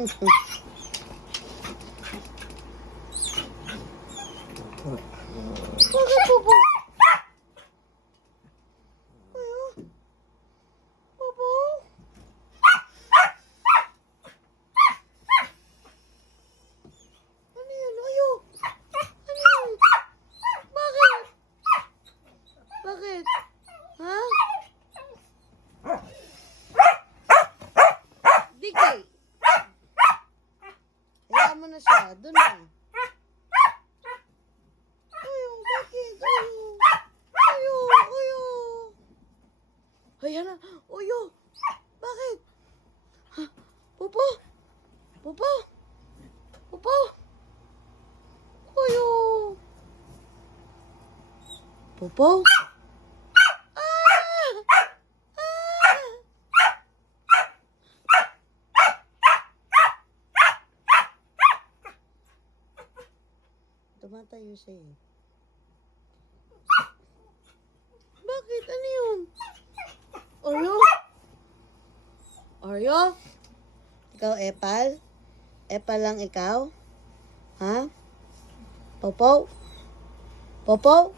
Bakit Popo? Ayo. Popo? Ano yan? Ayo. Ano yan? Bakit? Bakit? Ha? Diki. Hayaan mo na siya. Doon na. Ayo, bakit? Ayo. Ayo, ayo. Ayan na. Ayo. Bakit? Ha? Popo? Popo? Popo? Ayo. Popo? Ah! Ah! Tumatayo siya eh. Bakit? Ano yun? Oreo? Oreo? Ikaw, Epal? Epal lang ikaw? Ha? Popo? Popo?